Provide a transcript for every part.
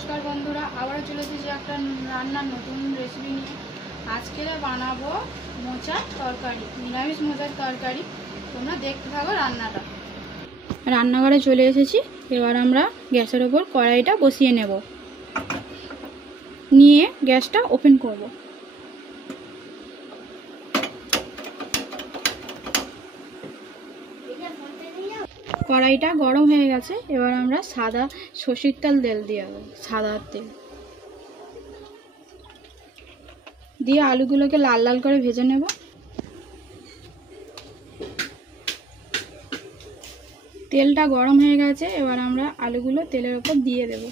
नमस्कार बंधुरा आबारो चले एसेছি একটা রান্নার নতুন রেসিপি নিয়ে। আজকে বানাবো মোচার তরকারি, নিরামিষ মোচার তরকারি। তোমরা দেখতে থাকো রান্নাটা। রান্নাঘরে চলে এসেছি। এবার আমরা গ্যাসের উপর কড়াইটা বসিয়ে নেব, নিয়ে গ্যাসটা ওপেন করব। কড়াইটা গরম হয়ে গেছে। এবার আমরা সাদা সরষের তেল দিয়ে দেবো, সাদা তেল দিয়ে আলুগুলোকে লাল লাল করে ভেজে নেব। তেলটা গরম হয়ে গেছে। এবার আমরা আলুগুলো তেলের উপর দিয়ে দেব।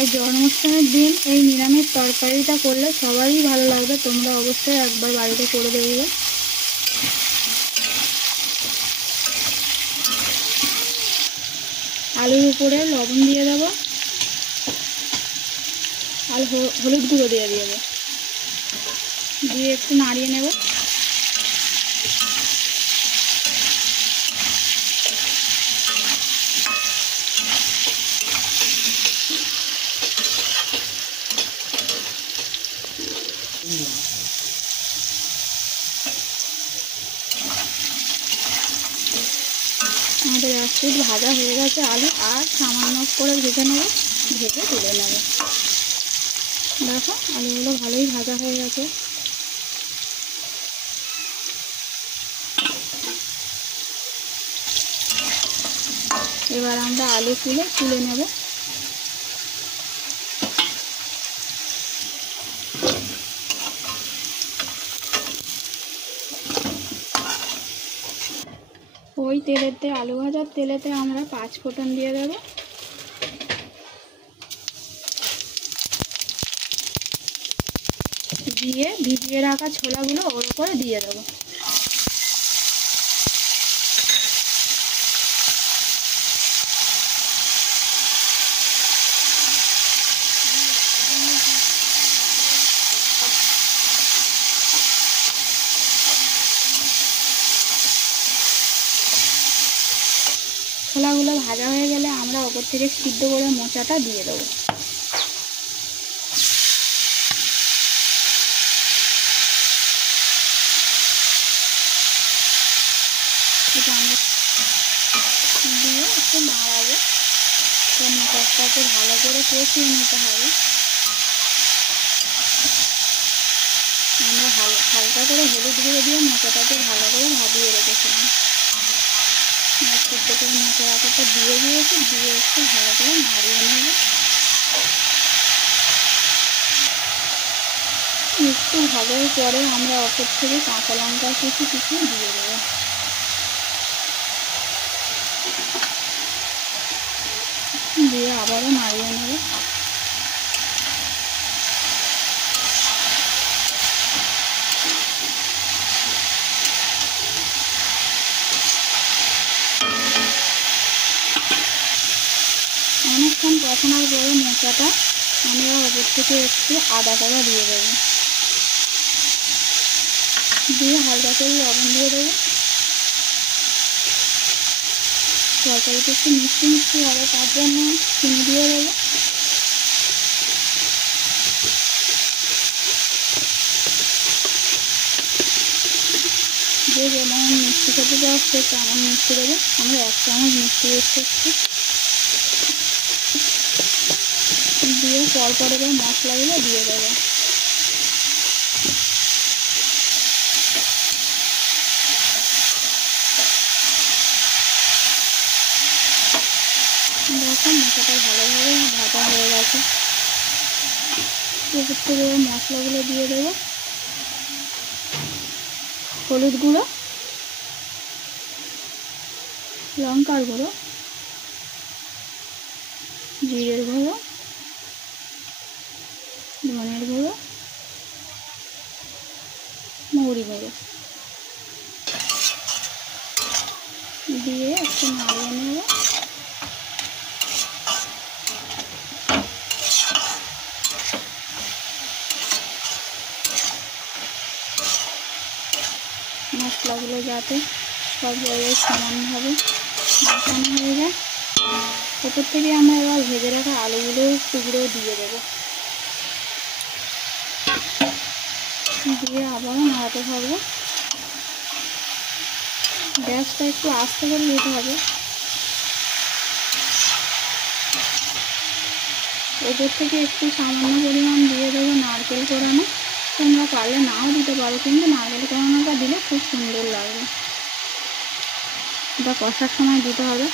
এই জন্মাষ্টমীর দিন এই নিরামিষ তরকারিটা করলে সবারই ভালো লাগবে। তোমরা অবশ্যই একবার বাড়িতে করে দেখবে। আলুর উপরে লবণ দিয়ে দেবো আর হলুদ গুঁড়ো দিয়ে দেবো, দিয়ে একটু নাড়িয়ে নেব। আমাদের এক পিঠ ভাজা হয়ে গেছে আলু, আর সামান্য করে ভেজে নেব, ভেজে তুলে নেব। দেখো আলুগুলো ভালোই ভাজা হয়ে গেছে। এবার আমরা আলু তুলে নেব। ওই তেলেতে, আলু ভাজার তেলেতে আমরা 5 ফোঁটন দিয়ে দেব। দিয়ে ভিজিয়ে রাখা ছোলাগুলো ওর উপরে দিয়ে দেব। ছোলাগুলো ভাজা হয়ে গেলে আমরা ওপর থেকে সিদ্ধ করে মোচাটা দিয়ে দেবো। এটা আমরা দিয়ে একটু নাড়াবো। মোচাটাকে ভালো করে কষিয়ে নিতে হবে। আমরা হালকা করে হলুদ গুঁড়ো দিয়ে মোচাটাকে ভালো করে ভাবিয়ে রেখেছিলাম। সিদ্ধ করে মোচা রাখাটা দিয়ে দিয়েছি, দিয়ে একটু ভালো করে নাড়িয়ে নেব। একটু ভাজার পরে আমরা ওপর থেকে কাঁচা লঙ্কা কিছু দিয়ে দেবো। দিয়ে আবারও নাড়িয়ে নেব। অনেকক্ষণ কষানোর পরে মোচাটা আমরা ওপর থেকে একটু আদা কড়া দিয়ে দেবো, দিয়ে হালকা করে লবণ দিয়ে দেবো। তরকারিটা একটু মিষ্টি মিষ্টি হবে, তার জন্য চিনি দিয়ে দেবো। যে যেমন মিষ্টি খেতে চাচ্ছে তেমন মিষ্টি দেবো। আমরা 1 চামচ মিষ্টি ইউজ করছি। দিয়ে পরপর এবার মশলাগুলো দিয়ে দেবো। দেখো মশলাটা ভালোভাবে ভাজা হয়ে গেছে। উপর থেকে মশলাগুলো দিয়ে দেবো। হলুদ গুঁড়ো, লঙ্কার গুঁড়ো, জিরের গুঁড়ো, ধনের গুঁড়ো, মৌরি গুঁড়ো দিয়ে একটু নাড়িয়ে নেব। মশলাগুলো যাতে সব জায়গায় সমানভাবে মাখানো হয়ে যায়। ওপর থেকে আমরা এবার ভেজে রাখা আলুগুলো টুকরো দিয়ে দেবো, দিয়ে আবারও নাড়াতে থাকবো। গ্যাসটা একটু আস্তে করে দিতে হবে। ওপর থেকে একটু সামান্য পরিমাণ দিয়ে দেবো নারকেল কোড়ানো। তোমরা পারলে নাও দিতে পারো, কিন্তু নারকেল কোড়ানোটা দিলে খুব সুন্দর লাগবে। এটা কষার সময় দিতে হবে।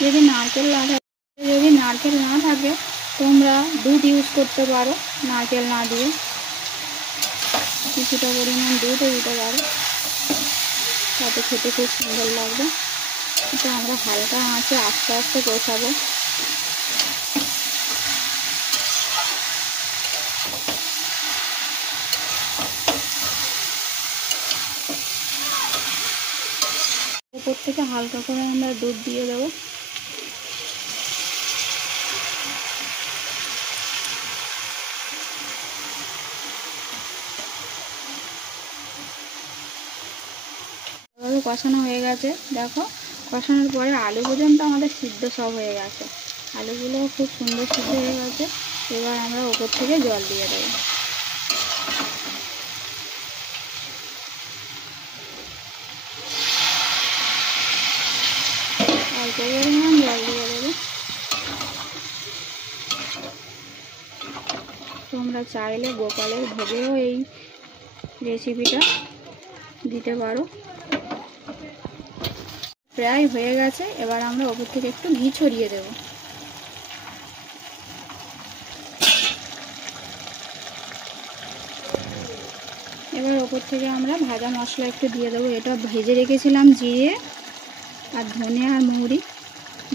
যদি নারকেল না থাকে তোমরা দুধ ইউজ করতে পারো, নারকেল না দিয়ে কিছুটা পরিমাণ দুধও দিতে পারো, তাতে খেতে খুব সুন্দর লাগবে। এটা আমরা হালকা আঁচে আস্তে আস্তে কষাবো। উপর থেকে হালকা করে আমরা দুধ দিয়ে দেবো। কষানো হয়ে গেছে, দেখো কষানোর পরে আলু পর্যন্ত আমাদের সিদ্ধ সব হয়ে গেছে। আলুগুলো খুব সুন্দর সিদ্ধ হয়ে গেছে। এবার আমরা উপর থেকে জল দিয়ে দেবো। অল্প পরিমাণ জল দিয়ে দেবো। তোমরা চাইলে গোপালের ভোগেও এই রেসিপিটা দিতে পারো। প্রায় হয়ে গেছে, এবার আমরা ওপর থেকে একটু ঘি ছড়িয়ে দেব। এবার ওপর থেকে আমরা ভাজা মশলা একটু দিয়ে দেবো। এটা ভেজে রেখেছিলাম জিরে আর ধনে আর মৌরি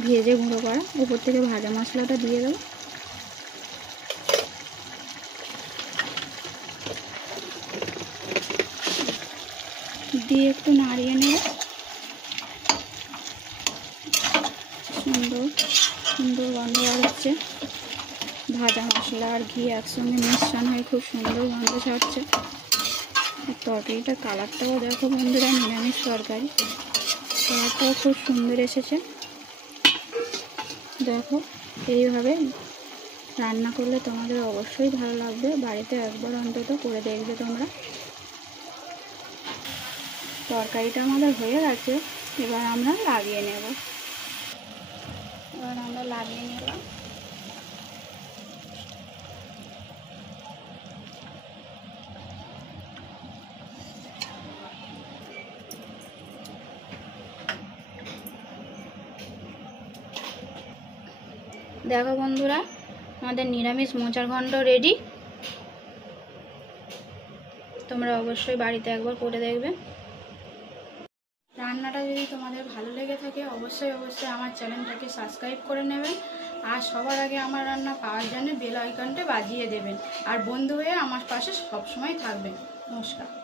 ভেজে গুঁড়ো করা। ওপর থেকে ভাজা মশলাটা দিয়ে দেবো। দিয়ে একটু নাড়িয়ে নেব। সুন্দর সুন্দর গন্ধ বেরোচ্ছে। ভাজা মশলা আর ঘি একসঙ্গে মিশ্রণ হয়ে খুব সুন্দর গন্ধ ছাড়ছে। তরকারিটার কালারটাও দেখো বন্ধুরা, নিরামিষ তরকারি, কালারটাও খুব সুন্দর এসেছে। দেখো এইভাবে রান্না করলে তোমাদের অবশ্যই ভালো লাগবে। বাড়িতে একবার অন্তত করে দেখবে তোমরা। তরকারিটা আমাদের হয়ে গেছে, এবার আমরা লাগিয়ে নেব। দেখো বন্ধুরা, আমাদের নিরামিষ মোচার ঘন্ট রেডি। তোমরা অবশ্যই বাড়িতে একবার করে দেখবে। রান্নাটা যদি তোমাদের ভালো লেগে থাকে অবশ্যই আমার চ্যানেলটাকে সাবস্ক্রাইব করে নেবেন। আর সবার আগে আমার রান্না পাওয়ার জন্য বেল আইকনটা বাজিয়ে দেবেন। আর বন্ধু হয়ে আমার পাশে সবসময় থাকবেন। নমস্কার।